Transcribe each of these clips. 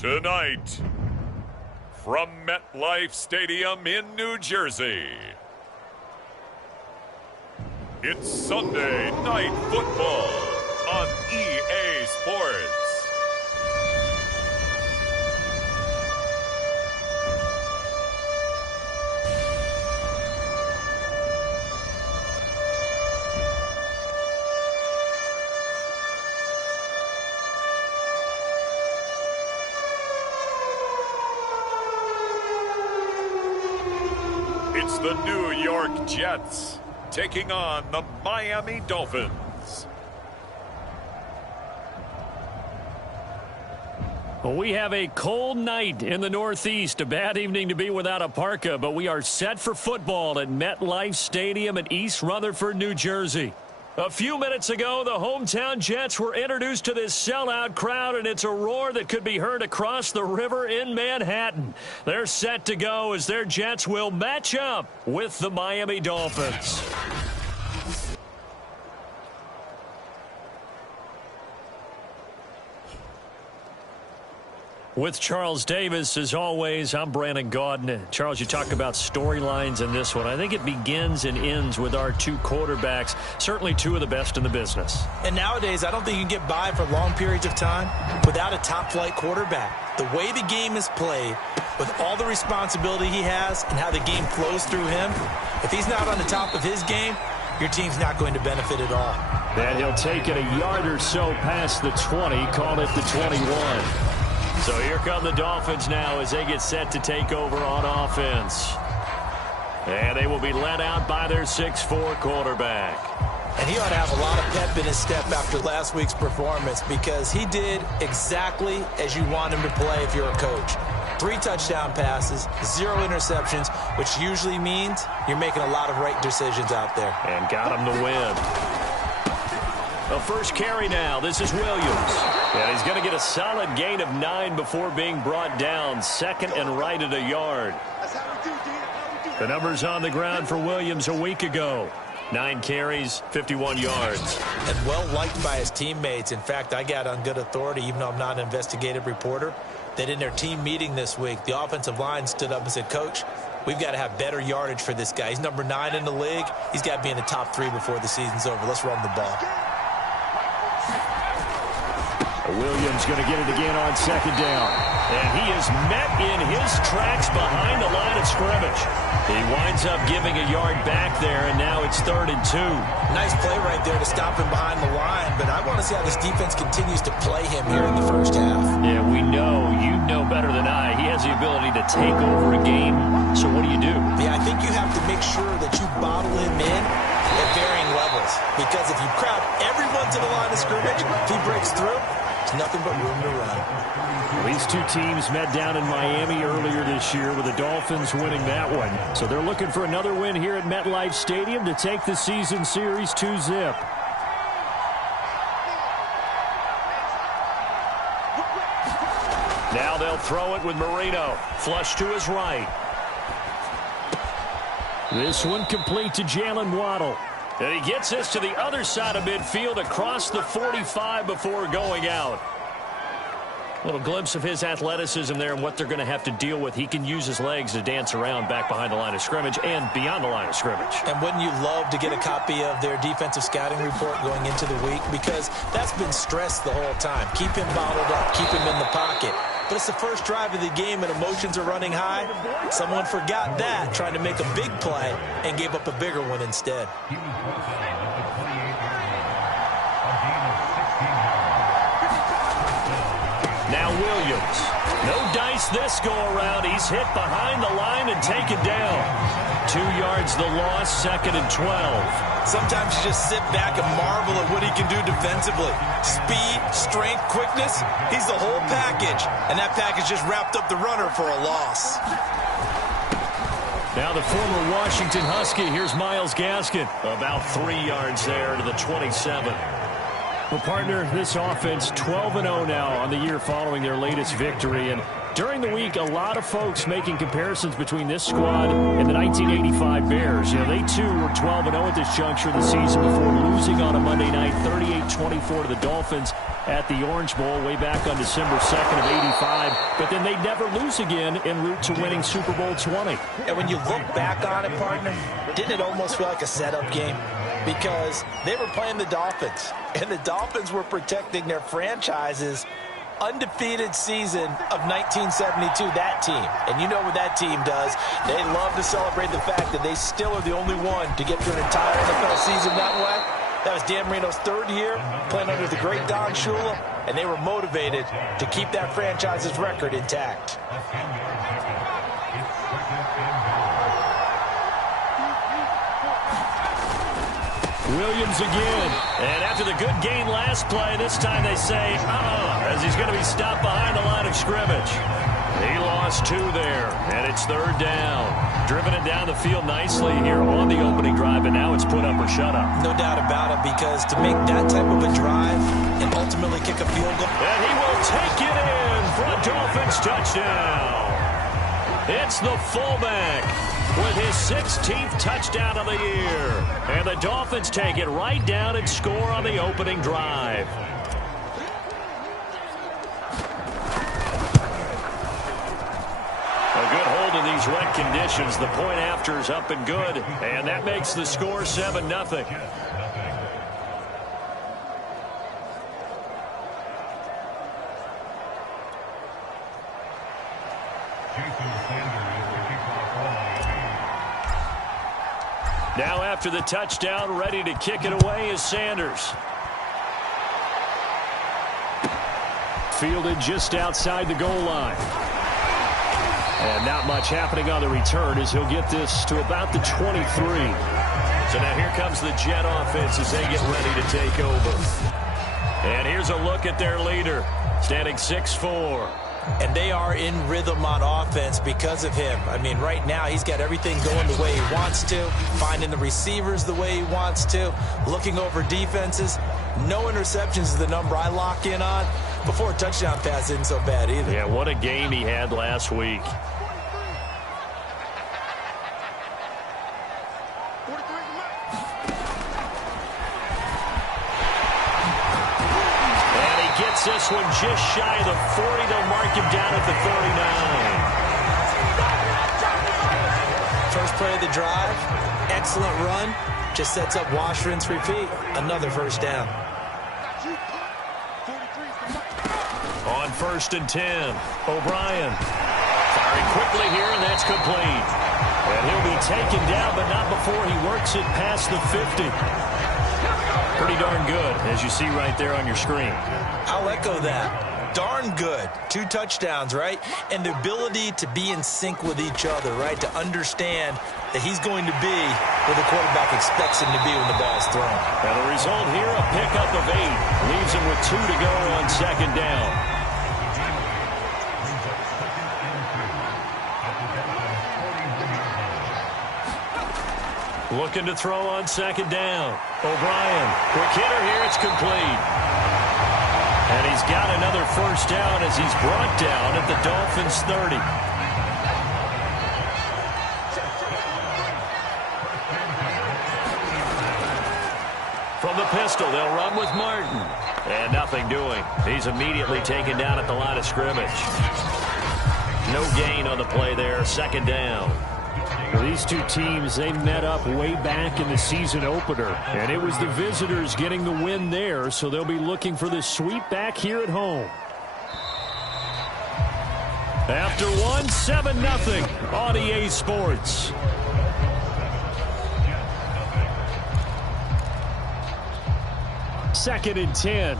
Tonight, from MetLife Stadium in New Jersey, it's Sunday Night Football on EA Sports. It's the New York Jets taking on the Miami Dolphins. Well, we have a cold night in the Northeast. A bad evening to be without a parka, but we are set for football at MetLife Stadium in East Rutherford, New Jersey. A few minutes ago, the hometown Jets were introduced to this sellout crowd, and it's a roar that could be heard across the river in Manhattan. They're set to go as their Jets will match up with the Miami Dolphins. With Charles Davis, as always, I'm Brandon Gaudin. Charles, you talk about storylines in this one. I think it begins and ends with our two quarterbacks, certainly two of the best in the business. And nowadays, I don't think you can get by for long periods of time without a top-flight quarterback. The way the game is played, with all the responsibility he has and how the game flows through him, if he's not on the top of his game, your team's not going to benefit at all. And he'll take it a yard or so past the 20, call it the 21. So here come the Dolphins now as they get set to take over on offense. And they will be led out by their 6'4" quarterback. And he ought to have a lot of pep in his step after last week's performance because he did exactly as you want him to play if you're a coach. 3 touchdown passes, 0 interceptions, which usually means you're making a lot of right decisions out there. And got him to win. The first carry now. This is Williams. And he's going to get a solid gain of 9 before being brought down. Second and right at a yard. The numbers on the ground for Williams a week ago. 9 carries, 51 yards. And well-liked by his teammates. In fact, I got on good authority, even though I'm not an investigative reporter, that in their team meeting this week, the offensive line stood up and said, Coach, we've got to have better yardage for this guy. He's number 9 in the league. He's got to be in the top 3 before the season's over. Let's run the ball. Williams going to get it again on second down. And he is met in his tracks behind the line of scrimmage. He winds up giving a yard back there, and now it's 3rd and 2. Nice play right there to stop him behind the line, but I want to see how this defense continues to play him here in the first half. Yeah, we know. You know better than I. He has the ability to take over a game. So what do you do? Yeah, I think you have to make sure that you bottle him in at varying levels. Because if you crowd everyone to the line of scrimmage, if he breaks through, there's nothing but room to run. These two teams met down in Miami earlier this year with the Dolphins winning that one. So they're looking for another win here at MetLife Stadium to take the season series 2-zip. Now they'll throw it with Marino. Flush to his right. This one complete to Jalen Waddle. And he gets this to the other side of midfield across the 45 before going out. A little glimpse of his athleticism there and what they're going to have to deal with. He can use his legs to dance around back behind the line of scrimmage and beyond the line of scrimmage. And wouldn't you love to get a copy of their defensive scouting report going into the week? Because that's been stressed the whole time. Keep him bottled up. Keep him in the pocket. But it's the first drive of the game and emotions are running high. Someone forgot that, trying to make a big play, and gave up a bigger one instead. Now Williams. No dice this go around. He's hit behind the line and taken down. 2 yards the loss, 2nd and 12. Sometimes you just sit back and marvel at what he can do defensively. Speed, strength, quickness, he's the whole package. And that package just wrapped up the runner for a loss. Now the former Washington Husky, here's Myles Gaskin. About 3 yards there to the 27. Well, partner, this offense 12-0 now on the year following their latest victory. And during the week, a lot of folks making comparisons between this squad and the 1985 Bears. You know, they too were 12-0 at this juncture of the season before losing on a Monday night 38-24 to the Dolphins at the Orange Bowl way back on December 2nd of 85. But then they'd never lose again en route to winning Super Bowl 20. And when you look back on it, partner, didn't it almost feel like a setup game? Because they were playing the Dolphins, and the Dolphins were protecting their franchise's undefeated season of 1972, that team. And you know what that team does. They love to celebrate the fact that they still are the only one to get through an entire NFL season that way. That was Dan Marino's third year playing under the great Don Shula, and they were motivated to keep that franchise's record intact. Williams again. And after the good gain last play, this time they say, as he's going to be stopped behind the line of scrimmage. He lost 2 there, and it's third down. Driven it down the field nicely here on the opening drive, and now it's put up or shut up. No doubt about it, because to make that type of a drive and ultimately kick a field goal. And he will take it in for a Dolphins touchdown. It's the fullback with his 16th touchdown of the year. And the Dolphins take it right down and score on the opening drive. A good hold in these wet conditions. The point after is up and good. And that makes the score 7-0. Now after the touchdown, ready to kick it away is Sanders. Fielded just outside the goal line. And not much happening on the return as he'll get this to about the 23. So now here comes the Jet offense as they get ready to take over. And here's a look at their leader, standing 6'4". And they are in rhythm on offense because of him. I mean, right now he's got everything going the way he wants to, finding the receivers the way he wants to, looking over defenses. No interceptions is the number I lock in on. Before a touchdown pass isn't so bad either. Yeah, what a game he had last week. This one just shy of the 40. They'll mark him down at the 39. First play of the drive, excellent run. Just sets up wash, rinse, repeat. Another first down. On 1st and 10, O'Brien firing quickly here, and that's complete. And he'll be taken down, but not before he works it past the 50. Pretty darn good, as you see right there on your screen. I'll echo that. Darn good. 2 touchdowns, right? And the ability to be in sync with each other, right? To understand that he's going to be where the quarterback expects him to be when the ball's thrown. And the result here, a pickup of 8. Leaves him with 2 to go on 2nd down. Looking to throw on 2nd down. O'Brien, quick hitter here, it's complete. And he's got another first down as he's brought down at the Dolphins' 30. From the pistol, they'll run with Martin. And nothing doing. He's immediately taken down at the line of scrimmage. No gain on the play there, 2nd down. Well, these two teams, they met up way back in the season opener, and it was the visitors getting the win there, so they'll be looking for the sweep back here at home. After 7-0 on EA Sports. Second and 10.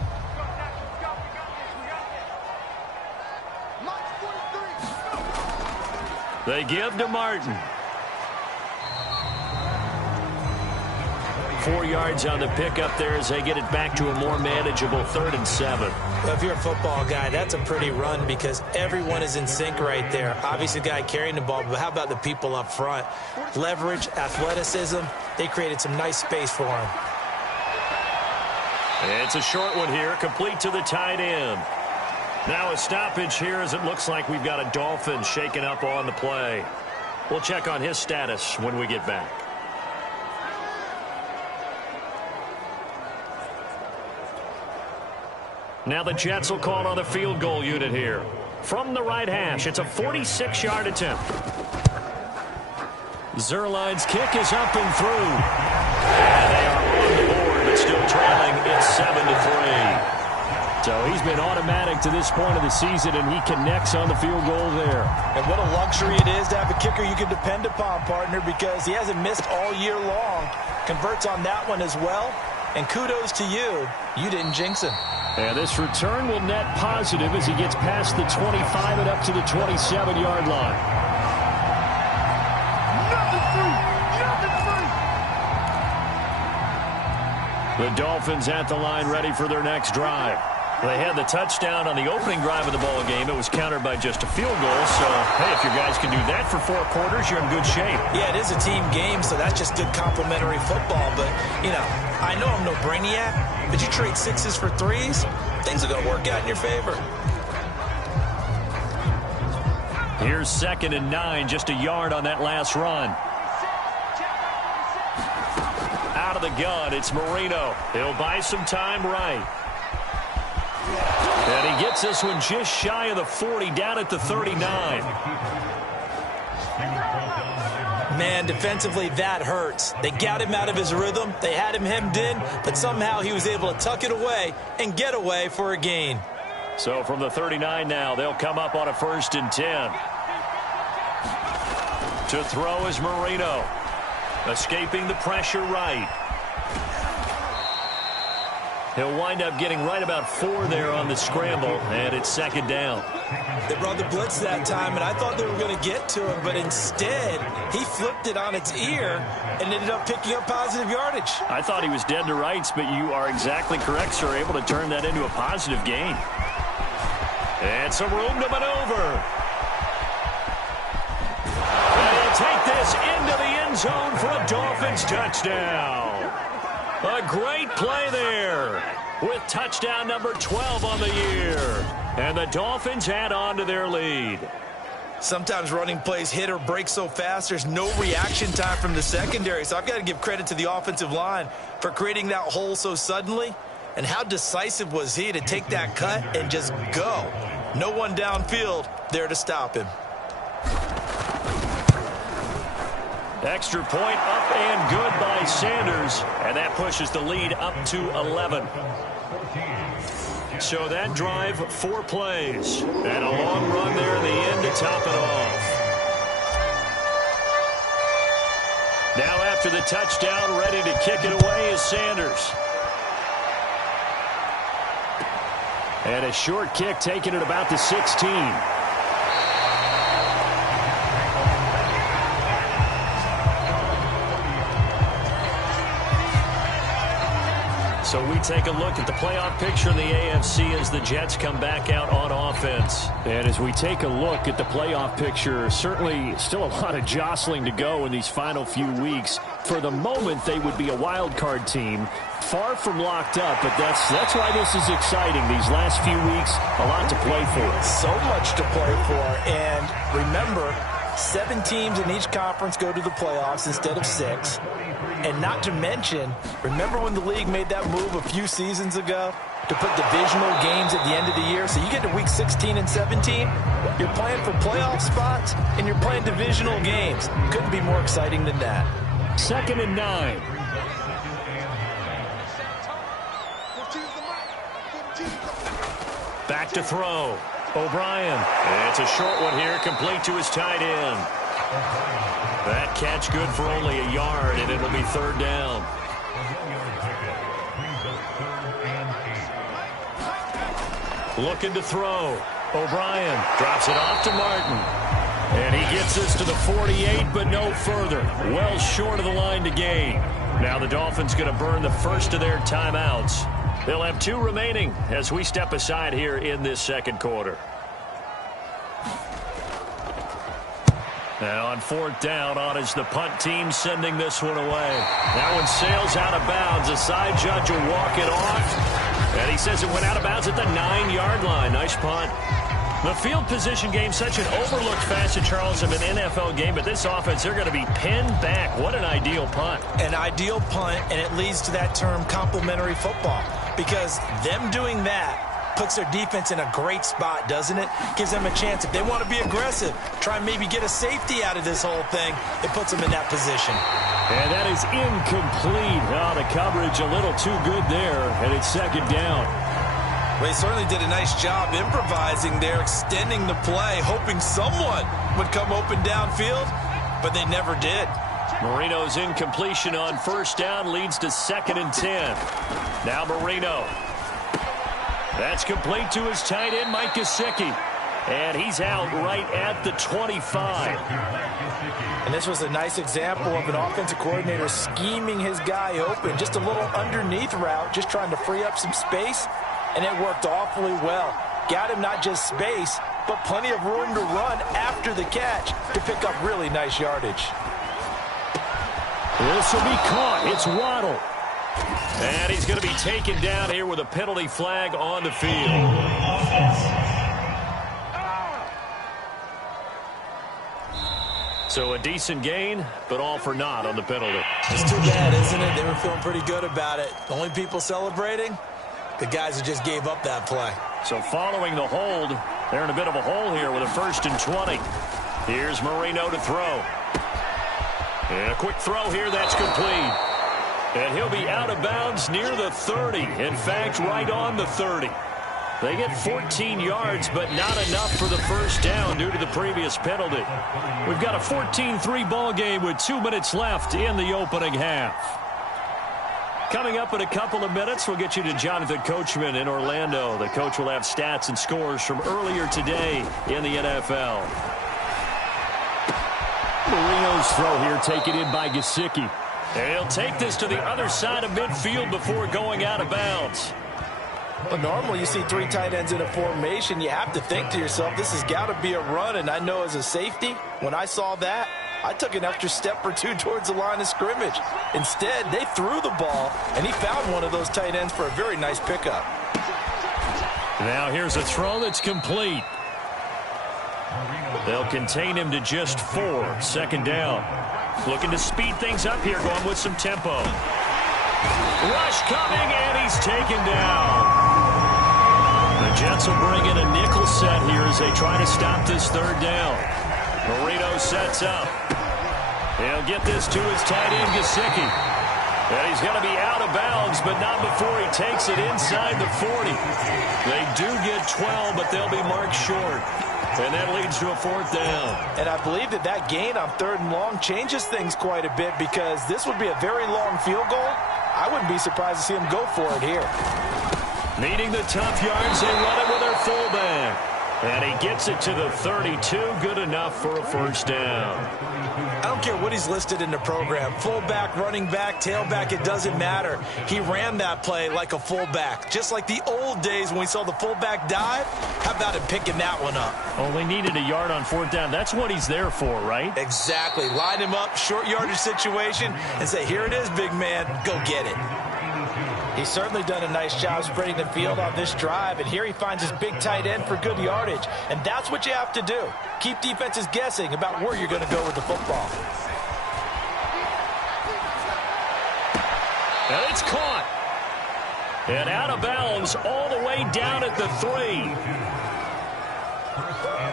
They give to Martin. 4 yards on the pickup there as they get it back to a more manageable 3rd and 7. Well, if you're a football guy, that's a pretty run because everyone is in sync right there. Obviously, the guy carrying the ball, but how about the people up front? Leverage, athleticism, they created some nice space for him. It's a short one here, complete to the tight end. Now a stoppage here as it looks like we've got a Dolphin shaken up on the play. We'll check on his status when we get back. Now the Jets will call on the field goal unit here. From the right hash, it's a 46-yard attempt. Zerline's kick is up and through. And they are on the board, but still trailing. It's 7-3. So he's been automatic to this point of the season, and he connects on the field goal there. And what a luxury it is to have a kicker you can depend upon, partner, because he hasn't missed all year long. Converts on that one as well. And kudos to you. You didn't jinx him. And this return will net positive as he gets past the 25 and up to the 27-yard line. The Dolphins at the line ready for their next drive. They had the touchdown on the opening drive of the ball game. It was countered by just a field goal. So, hey, if your guys can do that for 4 quarters, you're in good shape. Yeah, it is a team game, so that's just good complimentary football. But, you know, I know I'm no brainiac, but you trade 6s for 3s, things are going to work out in your favor. Here's 2nd and 9, just a yard on that last run. Out of the gun, it's Marino. He'll buy some time right. And he gets this one just shy of the 40, down at the 39. Man, defensively, that hurts. They got him out of his rhythm. They had him hemmed in, but somehow he was able to tuck it away and get away for a gain. So from the 39 now, they'll come up on a 1st and 10. To throw is Marino. Escaping the pressure right. He'll wind up getting right about 4 there on the scramble, and it's 2nd down. They brought the blitz that time, and I thought they were going to get to him, but instead, he flipped it on its ear and ended up picking up positive yardage. I thought he was dead to rights, but you are exactly correct, sir, able to turn that into a positive gain. And some room to maneuver. And he'll take this into the end zone for a Dolphins touchdown. A great play there with touchdown number 12 on the year. And the Dolphins add on to their lead. Sometimes running plays hit or break so fast, there's no reaction time from the secondary. So I've got to give credit to the offensive line for creating that hole so suddenly. And how decisive was he to take that cut and just go? No one downfield there to stop him. Extra point up and good by Sanders, and that pushes the lead up to 11. So that drive, 4 plays, and a long run there in the end to top it off. Now after the touchdown, ready to kick it away is Sanders. And a short kick taken at about the 16. So we take a look at the playoff picture in the AFC as the Jets come back out on offense. And as we take a look at the playoff picture, certainly still a lot of jostling to go in these final few weeks. For the moment, they would be a wild card team, far from locked up, but that's why this is exciting. These last few weeks, a lot to play for. So much to play for, and remember, 7 teams in each conference go to the playoffs instead of 6. And not to mention, remember when the league made that move a few seasons ago to put divisional games at the end of the year? So you get to week 16 and 17, you're playing for playoff spots, and you're playing divisional games. Couldn't be more exciting than that. 2nd and 9. Back to throw. O'Brien. It's a short one here, complete to his tight end. That catch good for only a yard, and it'll be 3rd down. Looking to throw. O'Brien drops it off to Martin. And he gets this to the 48, but no further. Well short of the line to gain. Now the Dolphins going to burn the first of their timeouts. They'll have 2 remaining as we step aside here in this 2nd quarter. And on fourth down, on is the punt team sending this one away. That one sails out of bounds. The side judge will walk it off. And he says it went out of bounds at the 9-yard line. Nice punt. The field position game, such an overlooked facet, Charles, of an NFL game. But this offense, they're going to be pinned back. What an ideal punt. An ideal punt, and it leads to that term complementary football. Because them doing that puts their defense in a great spot, doesn't it? Gives them a chance. If they want to be aggressive, try and maybe get a safety out of this whole thing, it puts them in that position. And that is incomplete. Oh, the coverage a little too good there, and it's second down. They certainly did a nice job improvising there, extending the play, hoping someone would come open downfield, but they never did. Marino's incompletion on first down leads to 2nd and 10. Now Marino. That's complete to his tight end, Mike Gesicki. And he's out right at the 25. And this was a nice example of an offensive coordinator scheming his guy open. Just a little underneath route, just trying to free up some space. And it worked awfully well. Got him not just space, but plenty of room to run after the catch to pick up really nice yardage. This will be caught. It's Waddle. And he's going to be taken down here with a penalty flag on the field. So a decent gain, but all for naught on the penalty. It's too bad, isn't it? They were feeling pretty good about it. The only people celebrating, the guys who just gave up that play. So following the hold, they're in a bit of a hole here with a 1st and 20. Here's Marino to throw. And a quick throw here, that's complete. And he'll be out of bounds near the 30. In fact, right on the 30. They get 14 yards, but not enough for the first down due to the previous penalty. We've got a 14-3 ball game with 2 minutes left in the opening half. Coming up in a couple of minutes, we'll get you to Jonathan Coachman in Orlando. The coach will have stats and scores from earlier today in the NFL. Marino's throw here taken in by Gesicki. And he'll take this to the other side of midfield before going out of bounds. Well, normally you see 3 tight ends in a formation. You have to think to yourself, this has got to be a run. And I know as a safety, when I saw that, I took an extra step or 2 towards the line of scrimmage. Instead, they threw the ball, and he found one of those tight ends for a very nice pickup. Now here's a throw that's complete. They'll contain him to just 4. 2nd down. Looking to speed things up here, going with some tempo. Rush coming, and he's taken down. The Jets will bring in a nickel set here as they try to stop this 3rd down. Marino sets up. He'll get this to his tight end, Gesicki. And he's going to be out of bounds, but not before he takes it inside the 40. They do get 12, but they'll be marked short. And that leads to a 4th down. And I believe that gain on 3rd and long changes things quite a bit because this would be a very long field goal. I wouldn't be surprised to see him go for it here. Needing the tough yards, they run it with their fullback. And he gets it to the 32. Good enough for a 1st down. I don't care what he's listed in the program. Fullback, running back, tailback, it doesn't matter. He ran that play like a fullback. Just like the old days when we saw the fullback dive. How about him picking that one up? Only needed a yard on 4th down. That's what he's there for, right? Exactly. Line him up, short yardage situation, and say, here it is, big man. Go get it. He's certainly done a nice job spreading the field on this drive, and here he finds his big tight end for good yardage. And that's what you have to do. Keep defenses guessing about where you're going to go with the football. And it's caught. And out of bounds all the way down at the 3.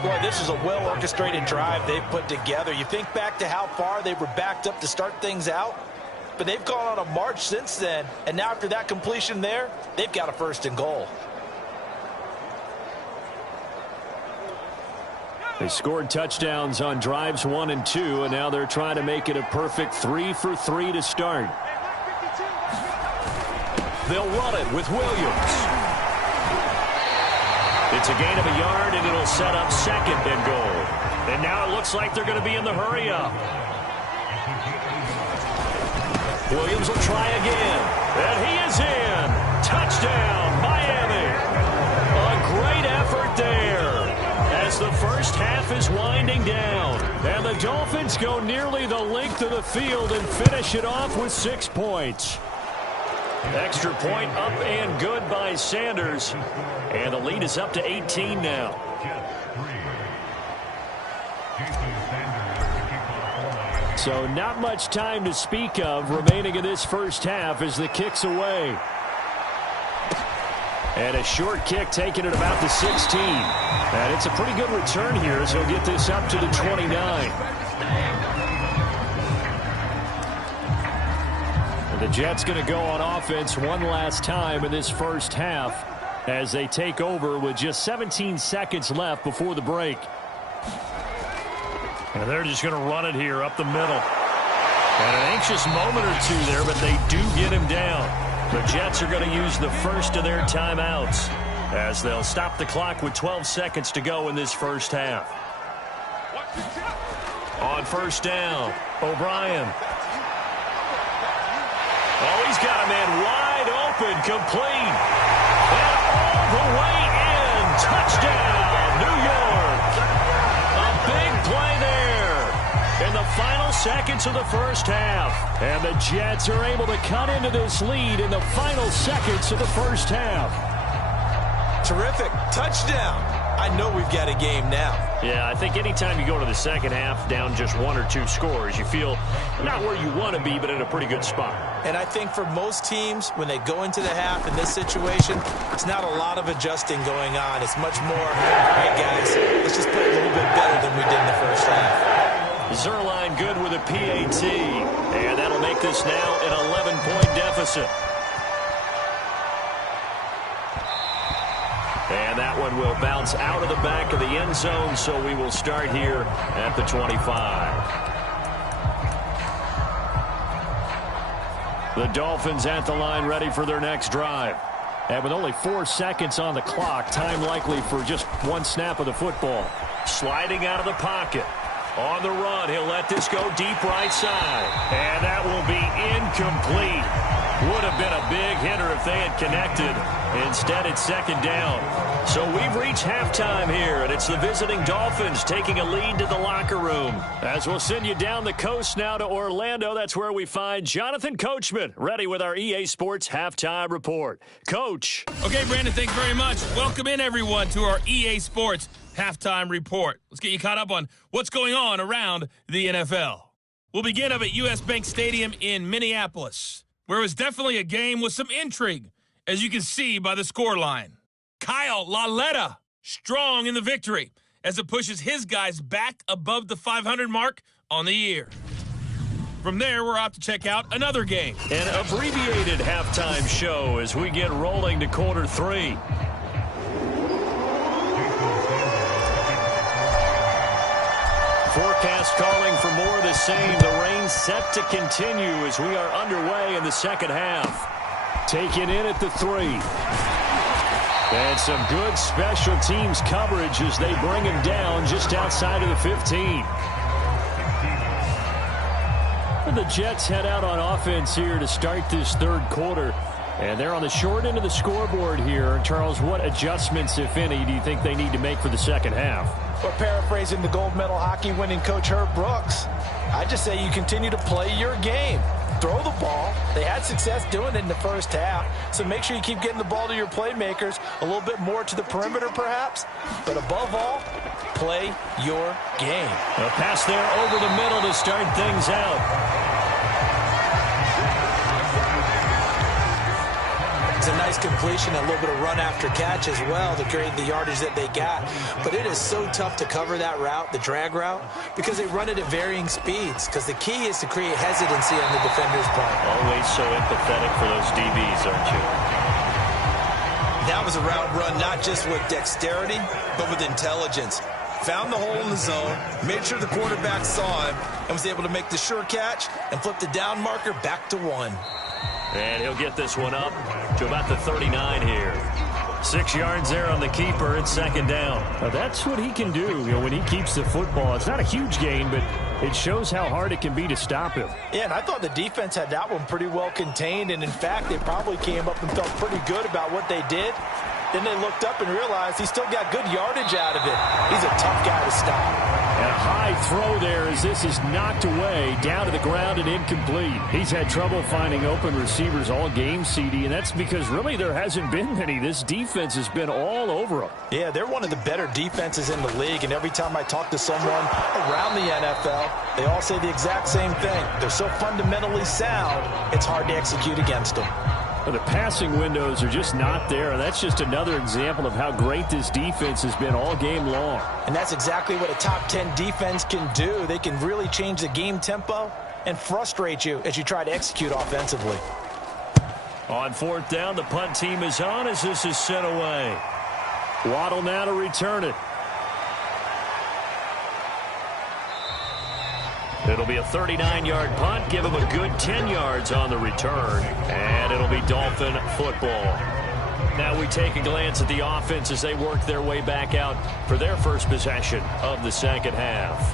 Boy, this is a well-orchestrated drive they've put together. You think back to how far they were backed up to start things out. But they've gone on a march since then, and now after that completion there, they've got a 1st and goal. They scored touchdowns on drives 1 and 2, and now they're trying to make it a perfect 3 for 3 to start. They'll run it with Williams. It's a gain of a yard, and it'll set up 2nd and goal. And now it looks like they're going to be in the hurry-up. Williams will try again, and he is in. Touchdown, Miami. A great effort there as the first half half is winding down. And the Dolphins go nearly the length of the field and finish it off with 6 points. Extra point up and good by Sanders. And the lead is up to 18 now. So not much time to speak of remaining in this first half as the kick's away. And a short kick taken at about the 16. And it's a pretty good return here as he'll get this up to the 29. And the Jets going to go on offense one last time in this first half as they take over with just 17 seconds left before the break. And they're just going to run it here up the middle. And an anxious moment or two there, but they do get him down. The Jets are going to use the first of their timeouts as they'll stop the clock with 12 seconds to go in this first half. On first down, O'Brien. Oh, he's got a man wide open, complete. And all the way in. Touchdown, New York. A big play there in the final seconds of the first half. And the Jets are able to cut into this lead in the final seconds of the first half. Terrific. Touchdown. I know we've got a game now. Yeah, I think anytime you go to the second half down just 1 or 2 scores, you feel not where you want to be, but in a pretty good spot. And I think for most teams, when they go into the half in this situation, it's not a lot of adjusting going on. It's much more, hey, guys, let's just play a little bit better than we did in the first half. Zerline good with a PAT, and that'll make this now an 11-point deficit. And that one will bounce out of the back of the end zone, so we will start here at the 25. The Dolphins at the line ready for their next drive. And with only 4 seconds on the clock, time likely for just 1 snap of the football. Sliding out of the pocket. On the run, he'll let this go deep right side. And that will be incomplete. Would have been a big hitter if they had connected. Instead, it's second down. So we've reached halftime here, and it's the visiting Dolphins taking a lead to the locker room. As we'll send you down the coast now to Orlando, that's where we find Jonathan Coachman, ready with our EA Sports Halftime Report. Coach. Okay, Brandon, thanks very much. Welcome in, everyone, to our EA Sports Halftime Report. Let's get you caught up on what's going on around the NFL. We'll begin up at U.S. Bank Stadium in Minneapolis, where it was definitely a game with some intrigue, as you can see by the scoreline. Kyle Lauletta strong in the victory as it pushes his guys back above the 500 mark on the year. From there, we're off to check out another game. An abbreviated halftime show as we get rolling to quarter 3. Forecast calling for more of the same. The rain set to continue as we are underway in the second half. Taken in at the 3. And some good special teams coverage as they bring him down just outside of the 15. And the Jets head out on offense here to start this third quarter. And they're on the short end of the scoreboard here. Charles, what adjustments, if any, do you think they need to make for the second half? Well, paraphrasing the gold medal hockey winning coach Herb Brooks, I just say you continue to play your game. Throw the ball. They had success doing it in the first half, so make sure you keep getting the ball to your playmakers, a little bit more to the perimeter perhaps, but above all, play your game. A pass there over the middle to start things out. It's a nice completion, a little bit of run after catch as well to create the yardage that they got. But it is so tough to cover that route, the drag route, because they run it at varying speeds. Because the key is to create hesitancy on the defender's part. Always so empathetic for those DBs, aren't you? That was a route run not just with dexterity, but with intelligence. Found the hole in the zone, made sure the quarterback saw him, and was able to make the sure catch and flip the down marker back to 1. And he'll get this one up to about the 39 here. 6 yards there on the keeper. It's second down. Now that's what he can do, when he keeps the football. It's not a huge gain, but it shows how hard it can be to stop him. Yeah, and I thought the defense had that one pretty well contained, and in fact, they probably came up and felt pretty good about what they did. Then they looked up and realized he still got good yardage out of it. He's a tough guy to stop. And a high throw there as this is knocked away, down to the ground and incomplete. He's had trouble finding open receivers all game, CD, and that's because really there hasn't been many. This defense has been all over them. Yeah, they're one of the better defenses in the league, and every time I talk to someone around the NFL, they all say the exact same thing. They're so fundamentally sound, it's hard to execute against them. Well, the passing windows are just not there, and that's just another example of how great this defense has been all game long. And that's exactly what a top 10 defense can do. They can really change the game tempo and frustrate you as you try to execute offensively. On fourth down, the punt team is on as this is sent away. Waddle now to return it. It'll be a 39-yard punt. Give him a good 10 yards on the return. And it'll be Dolphin football. Now we take a glance at the offense as they work their way back out for their first possession of the second half.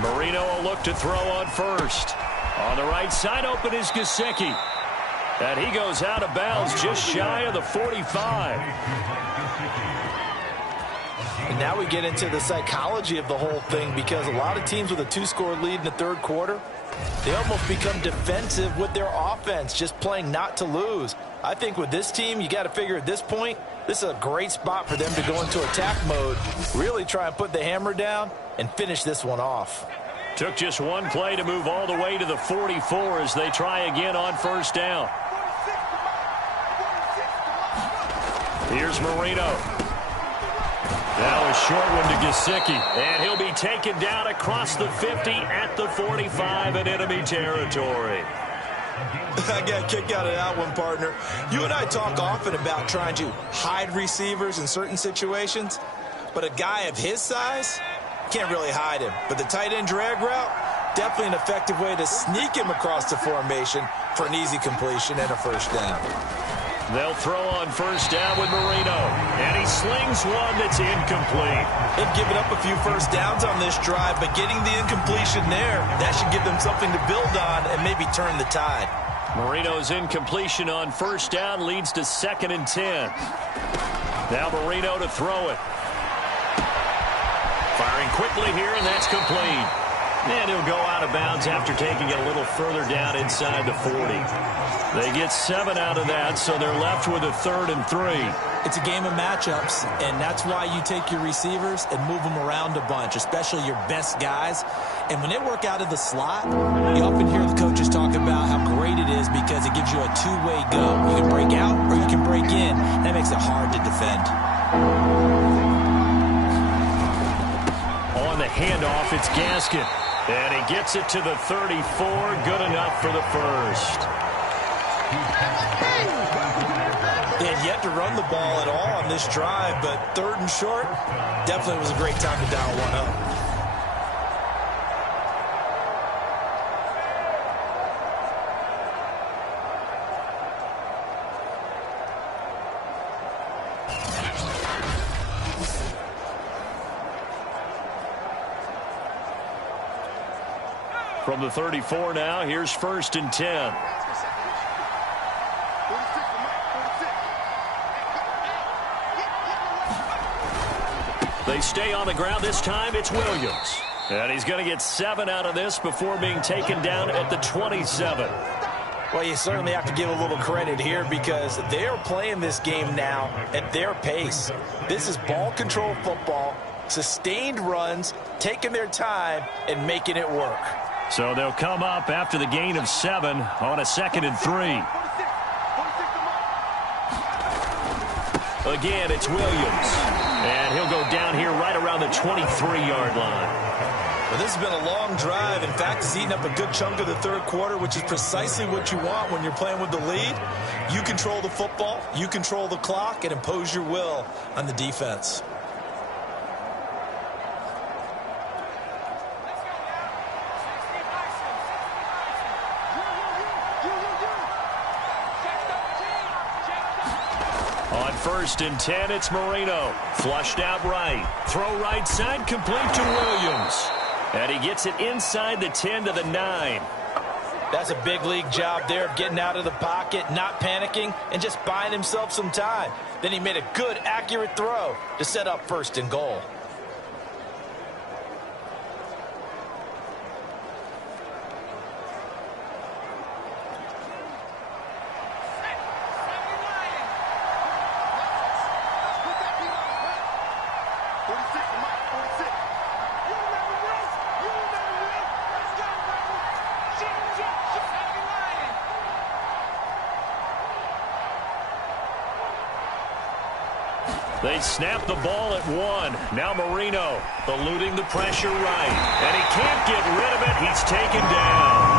Marino will look to throw on first. On the right side, open is Gesicki. And he goes out of bounds just shy of the 45. And now we get into the psychology of the whole thing, because a lot of teams with a 2-score lead in the third quarter, they almost become defensive with their offense, just playing not to lose. I think with this team, you got to figure at this point, this is a great spot for them to go into attack mode, really try and put the hammer down and finish this one off. Took just one play to move all the way to the 44 as they try again on first down. Here's Marino. Now a short one to Gesicki. And he'll be taken down across the 50 at the 45 in enemy territory. I got a kick out of that one, partner. You and I talk often about trying to hide receivers in certain situations, but a guy of his size can't really hide him. But the tight end drag route, definitely an effective way to sneak him across the formation for an easy completion and a first down. They'll throw on first down with Marino. And he slings one that's incomplete. They've given up a few first downs on this drive, but getting the incompletion there, that should give them something to build on and maybe turn the tide. Marino's incompletion on first down leads to 2nd and 10. Now Marino to throw it. Firing quickly here, and that's complete. And he'll go out of bounds after taking it a little further down inside the 40. They get 7 out of that, so they're left with a 3rd and 3. It's a game of matchups, and that's why you take your receivers and move them around a bunch, especially your best guys. And when they work out of the slot, you often hear the coaches talk about how great it is because it gives you a two-way go. You can break out or you can break in. That makes it hard to defend. On the handoff, it's Gaskin. And he gets it to the 34. Good enough for the first. They had yet to run the ball at all on this drive, but 3rd and short definitely was a great time to dial one up. From the 34 now, here's 1st and 10. They stay on the ground. This time it's Williams. And he's going to get 7 out of this before being taken down at the 27. Well, you certainly have to give a little credit here because they are playing this game now at their pace. This is ball control football, sustained runs, taking their time and making it work. So they'll come up after the gain of 7 on a 2nd and 3. Again, it's Williams. And he'll go down here right around the 23-yard line. Well, this has been a long drive. In fact, it's eaten up a good chunk of the third quarter, which is precisely what you want when you're playing with the lead. You control the football, you control the clock, and impose your will on the defense. 1st and 10. It's Marino. Flushed out right. Throw right side, complete to Williams. And he gets it inside the 10 to the 9. That's a big league job there of getting out of the pocket, not panicking, and just buying himself some time. Then he made a good, accurate throw to set up 1st and goal. They snap the ball at 1. Now Marino eluding the pressure right. And he can't get rid of it. He's taken down.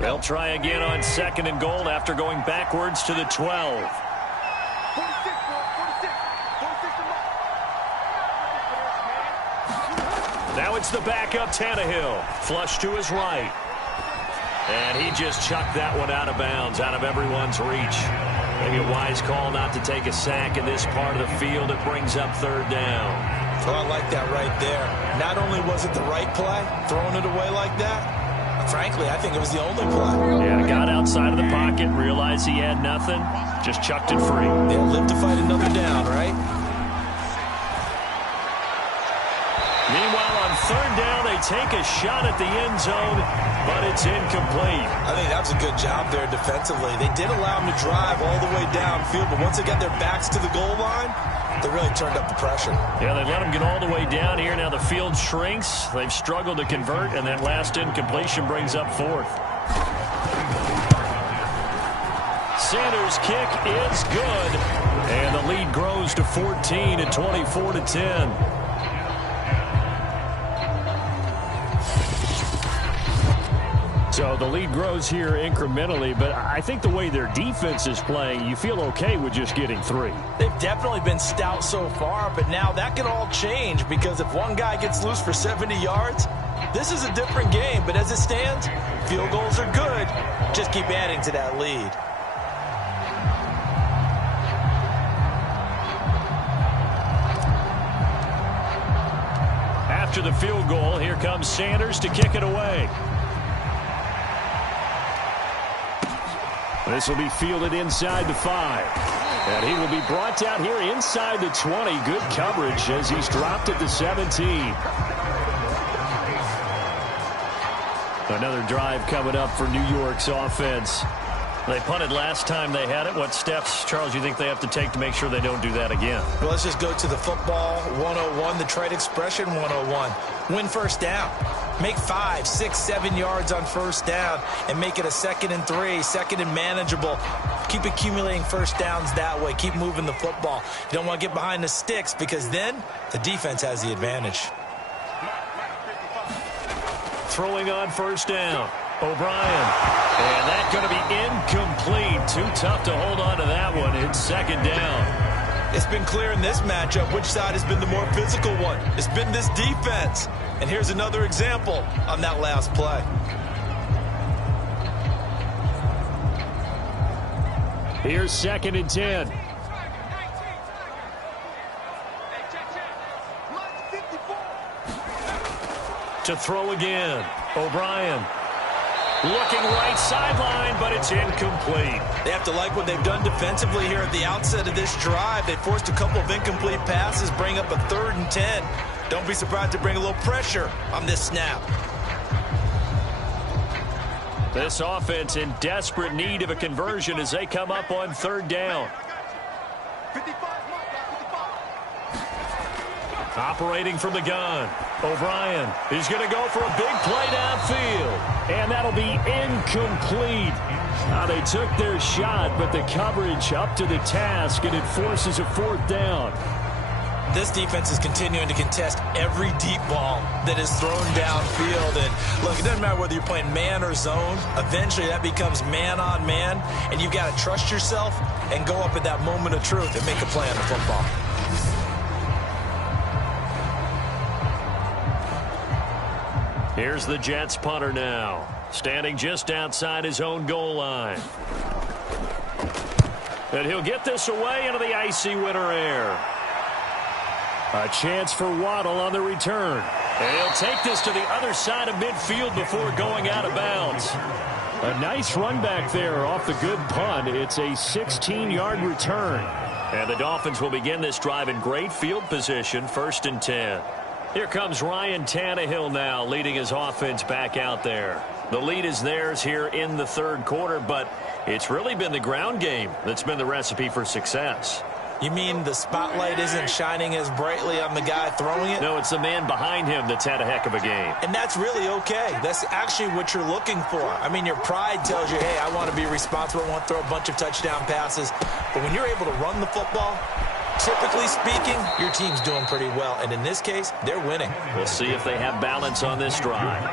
They'll try again on 2nd and goal after going backwards to the 12. Now it's the backup Tannehill. Flush to his right. And he just chucked that one out of bounds, out of everyone's reach. Maybe a wise call not to take a sack in this part of the field. It brings up 3rd down. So I like that right there. Not only was it the right play, throwing it away like that, frankly, I think it was the only play. Yeah, got outside of the pocket, realized he had nothing, just chucked it free. Yeah, live to fight another down, right? Meanwhile, on 3rd down, they take a shot at the end zone, but it's incomplete. I think that was a good job there defensively. They did allow them to drive all the way downfield, but once they got their backs to the goal line, they really turned up the pressure. Yeah, they let them get all the way down here. Now the field shrinks. They've struggled to convert, and that last incompletion brings up 4th. Sanders' kick is good, and the lead grows to 14 at 24-10. So the lead grows here incrementally, but I think the way their defense is playing, you feel okay with just getting 3. They've definitely been stout so far, but now that could all change because if one guy gets loose for 70 yards, this is a different game. But as it stands, field goals are good. Just keep adding to that lead. After the field goal, here comes Sanders to kick it away. This will be fielded inside the 5. And he will be brought down here inside the 20. Good coverage as he's dropped at the 17. Another drive coming up for New York's offense. They punted last time they had it. What steps, Charles, you think they have to take to make sure they don't do that again? Well, let's just go to the football 101, the trade expression 101. Win 1st down. Make 5, 6, 7 yards on 1st down and make it a 2nd and 3, 2nd and manageable. Keep accumulating 1st downs that way. Keep moving the football. You don't want to get behind the sticks because then the defense has the advantage. Throwing on 1st down. O'Brien. And that's going to be incomplete. Too tough to hold on to that one. It's 2nd down. It's been clear in this matchup which side has been the more physical one. It's been this defense. And here's another example on that last play. Here's 2nd and 10. To throw again. O'Brien. Looking right sideline, but it's incomplete. They have to like what they've done defensively here at the outset of this drive. They forced a couple of incomplete passes, bring up a 3rd and 10. Don't be surprised to bring a little pressure on this snap. This offense in desperate need of a conversion as they come up on 3rd down. Operating from the gun. O'Brien is going to go for a big play downfield. And that'll be incomplete. Now they took their shot, but the coverage up to the task, and it forces a 4th down. This defense is continuing to contest every deep ball that is thrown downfield. And look, it doesn't matter whether you're playing man or zone. Eventually that becomes man on man. And you've got to trust yourself and go up at that moment of truth and make a play on the football. Here's the Jets punter now, standing just outside his own goal line. And he'll get this away into the icy winter air. A chance for Waddle on the return. And he'll take this to the other side of midfield before going out of bounds. A nice run back there off the good punt. It's a 16-yard return. And the Dolphins will begin this drive in great field position, 1st and 10. Here comes Ryan Tannehill now, leading his offense back out there. The lead is theirs here in the 3rd quarter, but it's really been the ground game that's been the recipe for success. You mean the spotlight isn't shining as brightly on the guy throwing it? No, it's the man behind him that's had a heck of a game. And that's really okay. That's actually what you're looking for. I mean, your pride tells you, hey, I want to be responsible. I want to throw a bunch of touchdown passes. But when you're able to run the football, typically speaking, your team's doing pretty well. And in this case, they're winning. We'll see if they have balance on this drive.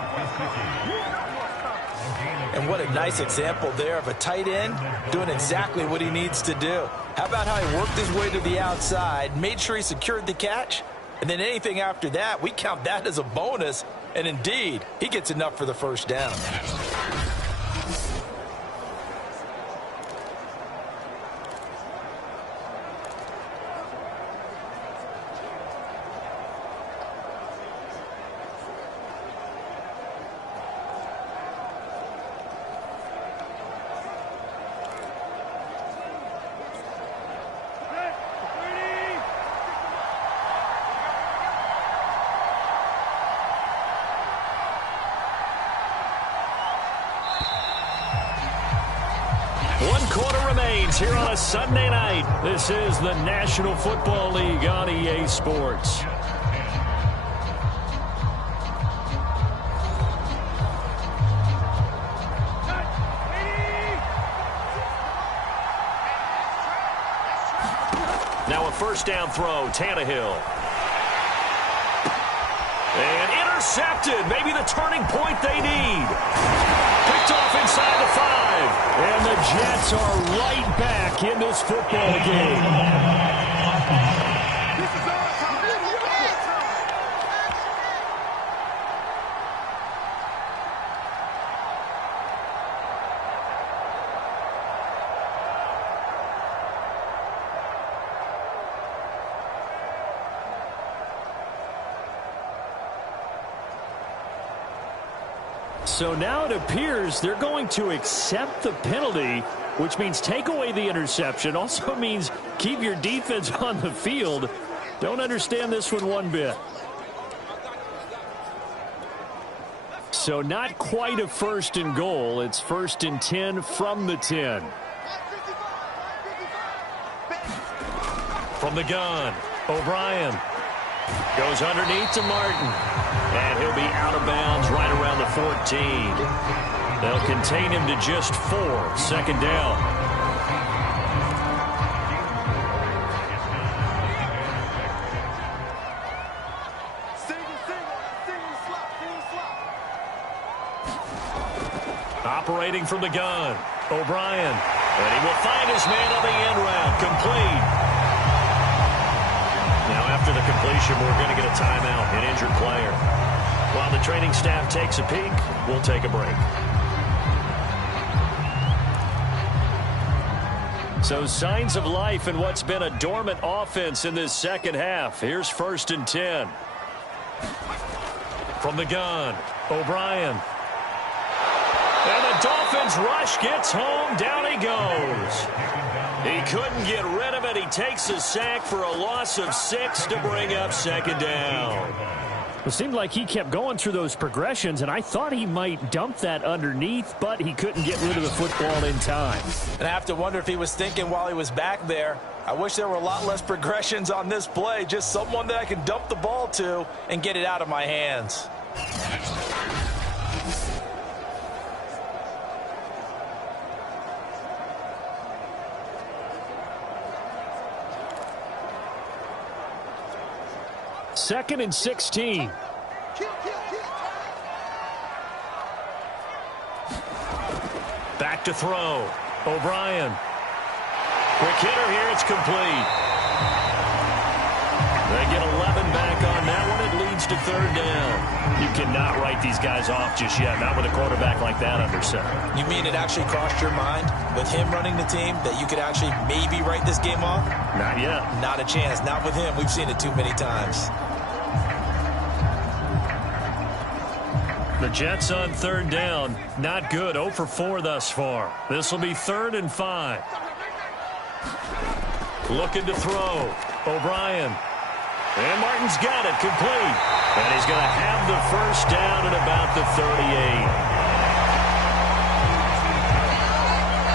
And what a nice example there of a tight end doing exactly what he needs to do. How about how he worked his way to the outside, made sure he secured the catch, and then anything after that, we count that as a bonus. And indeed, he gets enough for the 1st down. Here on a Sunday night. This is the National Football League on EA Sports. Now a 1st down throw, Tannehill. And intercepted. Maybe the turning point they need. Picked off inside the 5. And the Jets are right back in this football game. So now it appears they're going to accept the penalty, which means take away the interception. Also means keep your defense on the field. Don't understand this one bit. So not quite a 1st and goal. It's 1st and 10 from the 10. From the gun, O'Brien goes underneath to Martin. And he'll be out of bounds right around the 14. They'll contain him to just 4. 2nd down. Operating from the gun, O'Brien. And he will find his man on the end route. Complete. Now after the completion, we're going to get a timeout, an injured player. While the training staff takes a peek, we'll take a break. So signs of life in what's been a dormant offense in this 2nd half. Here's 1st and 10. From the gun, O'Brien. And the Dolphins rush gets home. Down he goes. He couldn't get rid of it. He takes a sack for a loss of 6 to bring up 2nd down. It seemed like he kept going through those progressions, and I thought he might dump that underneath, but he couldn't get rid of the football in time. And I have to wonder if he was thinking while he was back there, I wish there were a lot less progressions on this play, just someone that I can dump the ball to and get it out of my hands. Second and 16. Back to throw. O'Brien. Quick hitter here. It's complete. They get 11 back on that one. It leads leads to third down. You cannot write these guys off just yet, not with a quarterback like that under center. You mean it actually crossed your mind with him running the team that you could actually maybe write this game off? Not yet. Not a chance. Not with him. We've seen it too many times. The Jets on third down. Not good. 0 for 4 thus far. This will be 3rd and 5. Looking to throw. O'Brien. And Martin's got it. Complete. And he's going to have the first down at about the 38.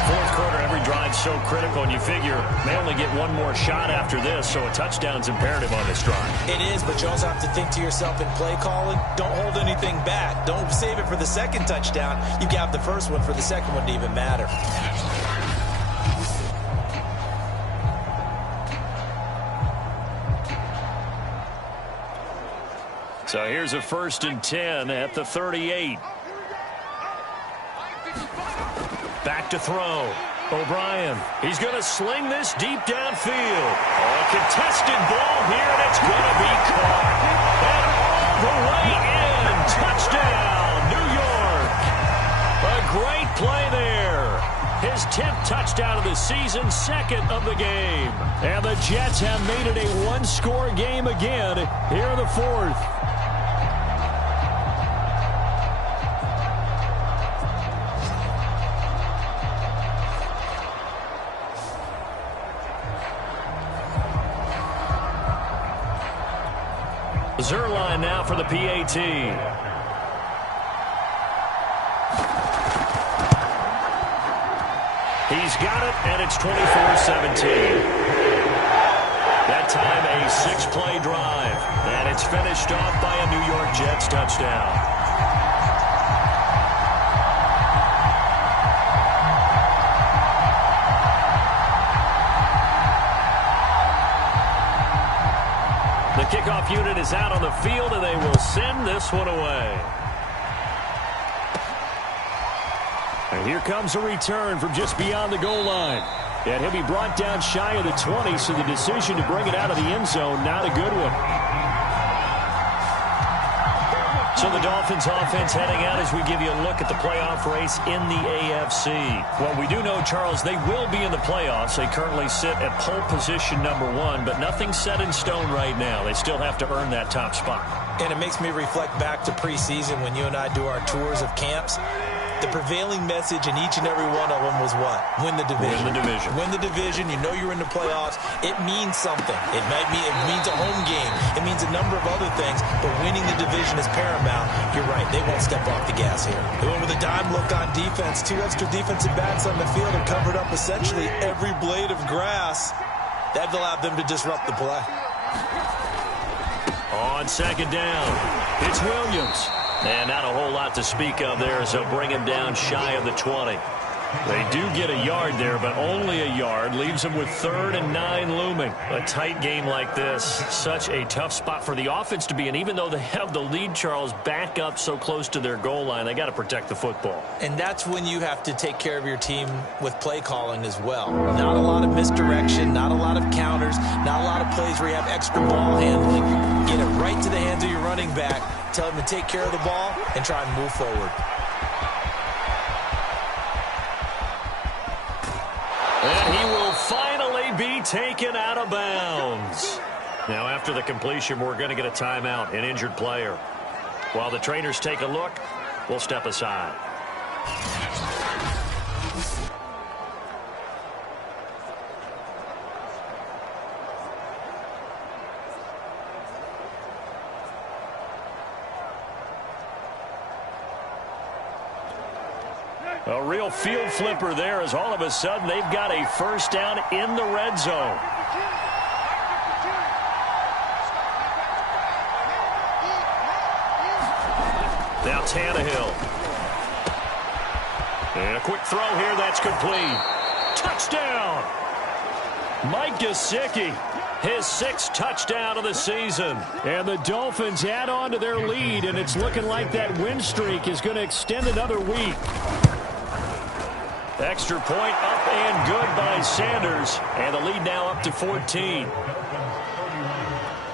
Fourth quarter, every drive so critical, and you figure they only get one more shot after this, so a touchdown's imperative on this drive. It is, but you also have to think to yourself in play calling, don't hold anything back. Don't save it for the second touchdown. You got the first one for the second one to even matter. So here's a 1st and 10 at the 38. Back to throw. O'Brien. He's going to sling this deep downfield. A contested ball here, and it's going to be caught. And all the way in. Touchdown, New York. A great play there. His 10th touchdown of the season, 2nd of the game. And the Jets have made it a one-score game again here in the 4th. Zerline now for the PAT. He's got it, and it's 24-17. That time a 6-play drive, and it's finished off by a New York Jets touchdown. The kickoff unit is out on the field, and they will send this one away. And here comes a return from just beyond the goal line. And he'll be brought down shy of the 20, so the decision to bring it out of the end zone, not a good one. So the Dolphins offense heading out as we give you a look at the playoff race in the AFC. Well, we do know, Charles, they will be in the playoffs. They currently sit at pole position number 1, but nothing's set in stone right now. They still have to earn that top spot. And it makes me reflect back to preseason when you and I do our tours of camps. The prevailing message in each and every one of them was what? Win the division. Win the division. Win the division. You know you're in the playoffs. It means something. It means a home game. It means a number of other things, but winning the division is paramount. You're right. They won't step off the gas here. They went with a dime look on defense. 2 extra defensive backs on the field and covered up essentially every blade of grass. That allowed them to disrupt the play. On 2nd down, it's Williams. And not a whole lot to speak of there, so bring him down shy of the 20. They do get a yard there, but only a yard. Leaves them with 3rd and 9 looming. A tight game like this, such a tough spot for the offense to be in. Even though they have the lead, Charles, back up so close to their goal line, they got to protect the football. And that's when you have to take care of your team with play calling as well. Not a lot of misdirection, not a lot of counters, not a lot of plays where you have extra ball handling. Get it right to the hands of your running back. Tell him to take care of the ball and try and move forward. And he will finally be taken out of bounds. Now, after the completion, we're going to get a timeout, an injured player. While the trainers take a look, we'll step aside. A real field flipper there as all of a sudden they've got a first down in the red zone. Now Tannehill. And a quick throw here, that's complete. Touchdown! Mike Gesicki, his 6th touchdown of the season. And the Dolphins add on to their lead, and it's looking like that win streak is going to extend another week. Extra point up and good by Sanders. And the lead now up to 14.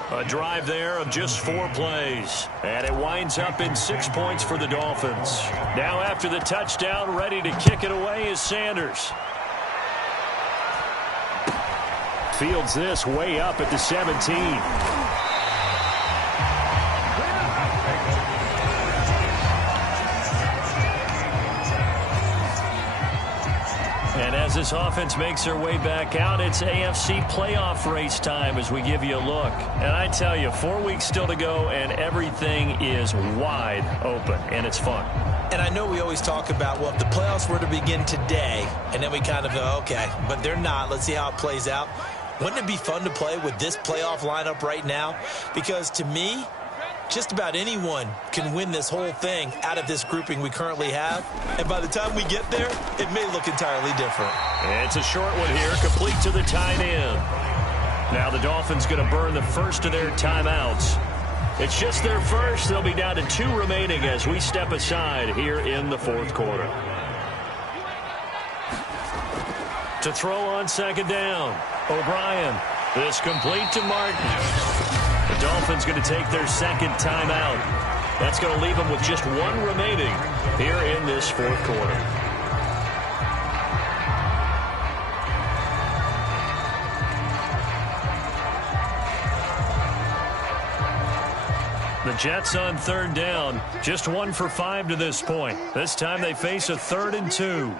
A drive there of just 4 plays. And it winds up in 6 points for the Dolphins. Now after the touchdown, ready to kick it away is Sanders. Fields this way up at the 17. And as this offense makes their way back out, it's AFC playoff race time as we give you a look. And I tell you, 4 weeks still to go, and everything is wide open, and it's fun. And I know we always talk about, well, if the playoffs were to begin today, and then we kind of go, okay, but they're not. Let's see how it plays out. Wouldn't it be fun to play with this playoff lineup right now? Because to me, just about anyone can win this whole thing out of this grouping we currently have. And by the time we get there, it may look entirely different. It's a short one here, complete to the tight end. Now the Dolphins going to burn the first of their timeouts. It's just their first. They'll be down to 2 remaining as we step aside here in the 4th quarter. To throw on second down, O'Brien. This complete to Martin. The Dolphins going to take their second timeout. That's going to leave them with just 1 remaining here in this 4th quarter. The Jets on 3rd down, just 1 for 5 to this point. This time they face a 3rd and 2.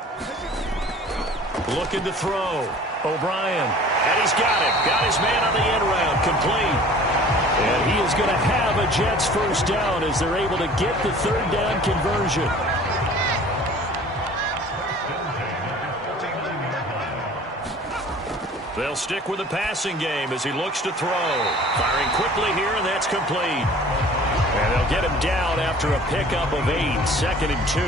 Looking to throw. O'Brien. And he's got it. Got his man on the end round. Complete. And he is going to have a Jets first down as they're able to get the 3rd down conversion. They'll stick with the passing game as he looks to throw. Firing quickly here, and that's complete. And they'll get him down after a pickup of 8, 2nd and 2.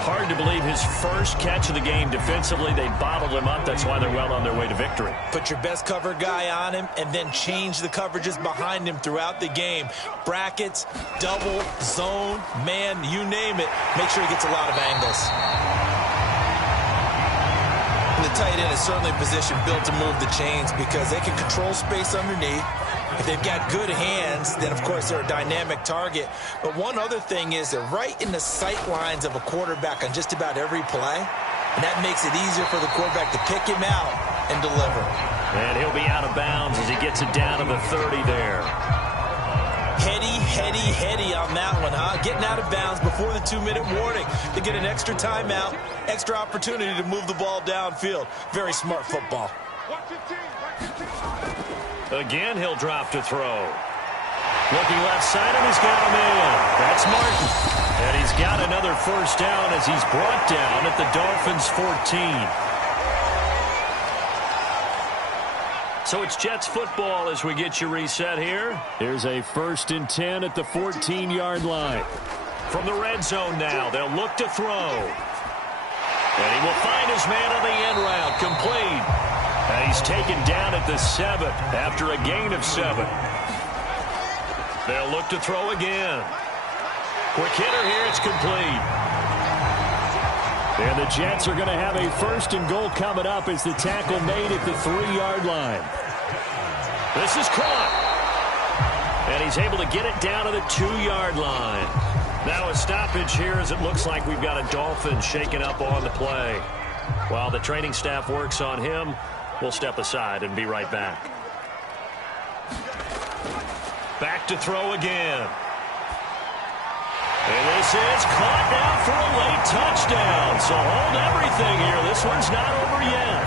Hard to believe his first catch of the game defensively. They bottled him up. That's why they're well on their way to victory. Put your best cover guy on him and then change the coverages behind him throughout the game. Brackets, double, zone, man, you name it. Make sure he gets a lot of angles. And the tight end is certainly a position built to move the chains because they can control space underneath. If they've got good hands, then, of course, they're a dynamic target. But one other thing is they're right in the sight lines of a quarterback on just about every play. And that makes it easier for the quarterback to pick him out and deliver. And he'll be out of bounds as he gets it down to the 30 there. Heady on that one, huh? Getting out of bounds before the 2-minute warning. They get an extra timeout, extra opportunity to move the ball downfield. Very smart football. Again, he'll drop to throw. Looking left side, and he's got him in. That's Martin. And he's got another first down as he's brought down at the Dolphins' 14. So it's Jets football as we get you reset here. Here's a 1st and 10 at the 14-yard line. From the red zone now, they'll look to throw. And he will find his man on the end route, complete. And he's taken down at the 7 after a gain of 7. They'll look to throw again. Quick hitter here, it's complete. And the Jets are going to have a 1st and goal coming up as the tackle made at the 3-yard line. This is caught. And he's able to get it down to the 2-yard line. Now a stoppage here as it looks like we've got a Dolphin shaken up on the play. While the training staff works on him, we'll step aside and be right back. Back to throw again. And this is caught now for a late touchdown. So hold everything here. This one's not over yet.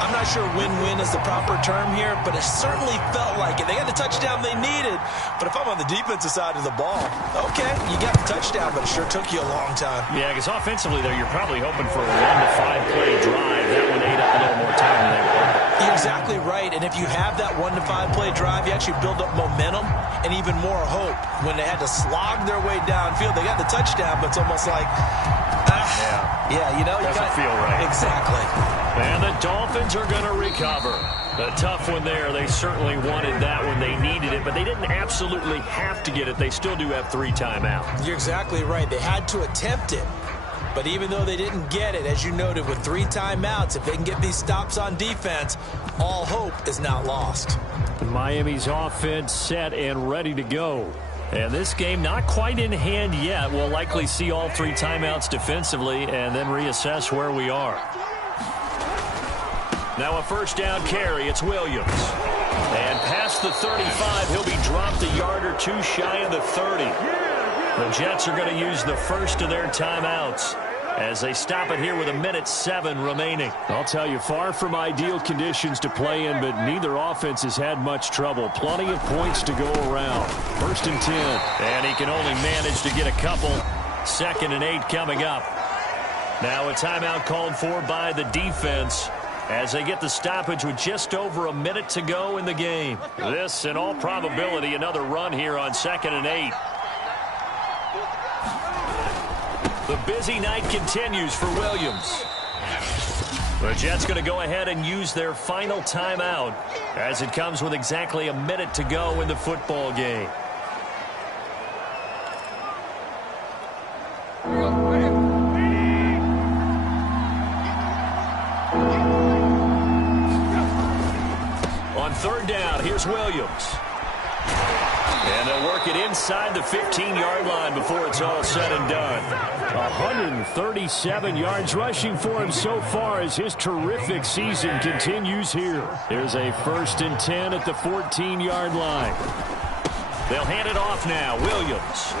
I'm not sure win-win is the proper term here, but it certainly felt like it. They got the touchdown they needed, but if I'm on the defensive side of the ball, okay, you got the touchdown, but it sure took you a long time. Yeah, because offensively there, you're probably hoping for a 1 to 5 play drive. That one ate up a little more time than they were. You're exactly right, and if you have that 1 to 5 play drive, you actually build up momentum and even more hope. When they had to slog their way downfield, they got the touchdown, but it's almost like, yeah, you know, doesn't feel right. Exactly. And the Dolphins are going to recover. A tough one there. They certainly wanted that when they needed it, but they didn't absolutely have to get it. They still do have 3 timeouts. You're exactly right. They had to attempt it. But even though they didn't get it, as you noted, with 3 timeouts, if they can get these stops on defense, all hope is not lost. Miami's offense set and ready to go. And this game not quite in hand yet. We'll likely see all 3 timeouts defensively and then reassess where we are. Now a first down carry. It's Williams. And past the 35, he'll be dropped a yard or 2 shy of the 30. The Jets are going to use the first of their timeouts as they stop it here with 1:07 remaining. I'll tell you, far from ideal conditions to play in, but neither offense has had much trouble. Plenty of points to go around. 1st and 10. And he can only manage to get a couple. 2nd and 8 coming up. Now a timeout called for by the defense as they get the stoppage with just over a minute to go in the game. This, in all probability, another run here on 2nd and 8. The busy night continues for Williams. The Jets going to go ahead and use their final timeout as it comes with exactly a minute to go in the football game. On 3rd down, here's Williams. And they'll work it inside the 15-yard line before it's all said and done. 137 yards rushing for him so far as his terrific season continues here. Here's a 1st and 10 at the 14-yard line. They'll hand it off now. Williams.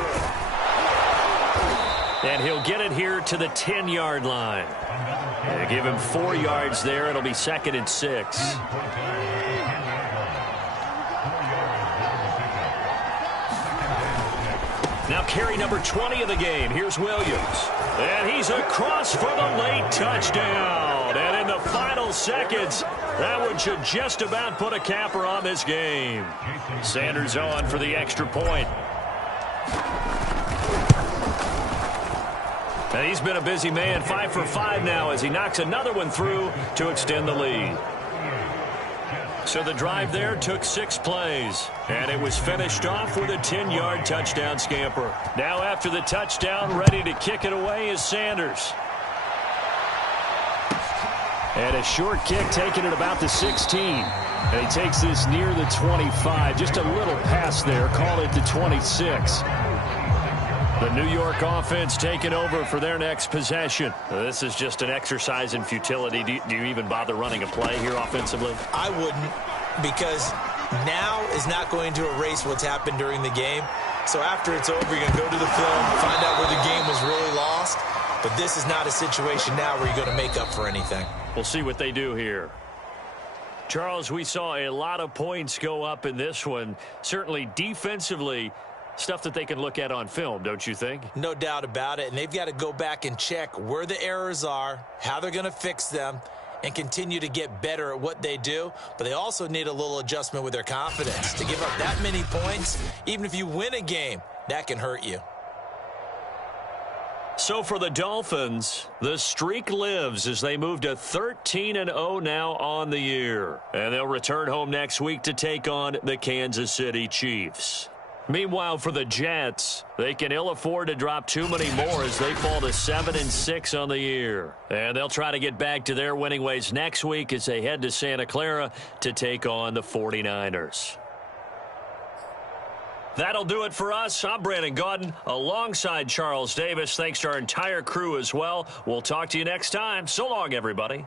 And he'll get it here to the 10-yard line. They give him 4 yards there. It'll be 2nd and 6. Now carry number 20 of the game. Here's Williams. And he's across for the late touchdown. And in the final seconds, that one should just about put a capper on this game. Sanders on for the extra point. And he's been a busy man. 5 for 5 now as he knocks another one through to extend the lead. So the drive there took 6 plays, and it was finished off with a 10-yard touchdown scamper. Now after the touchdown, ready to kick it away is Sanders. And a short kick taken at about the 16. And he takes this near the 25. Just a little pass there. Call it the 26. The New York offense taking over for their next possession. This is just an exercise in futility. Do you even bother running a play here offensively? I wouldn't, because now is not going to erase what's happened during the game. So after it's over, you're going to go to the film, find out where the game was really lost. But this is not a situation now where you're going to make up for anything. We'll see what they do here. Charles, we saw a lot of points go up in this one. Certainly defensively, stuff that they can look at on film, don't you think? No doubt about it. And they've got to go back and check where the errors are, how they're going to fix them, and continue to get better at what they do. But they also need a little adjustment with their confidence. To give up that many points, even if you win a game, that can hurt you. So for the Dolphins, the streak lives as they move to 13-0 now on the year. And they'll return home next week to take on the Kansas City Chiefs. Meanwhile, for the Jets, they can ill afford to drop too many more as they fall to 7-6 on the year. And they'll try to get back to their winning ways next week as they head to Santa Clara to take on the 49ers. That'll do it for us. I'm Brandon Gaudin alongside Charles Davis. Thanks to our entire crew as well. We'll talk to you next time. So long, everybody.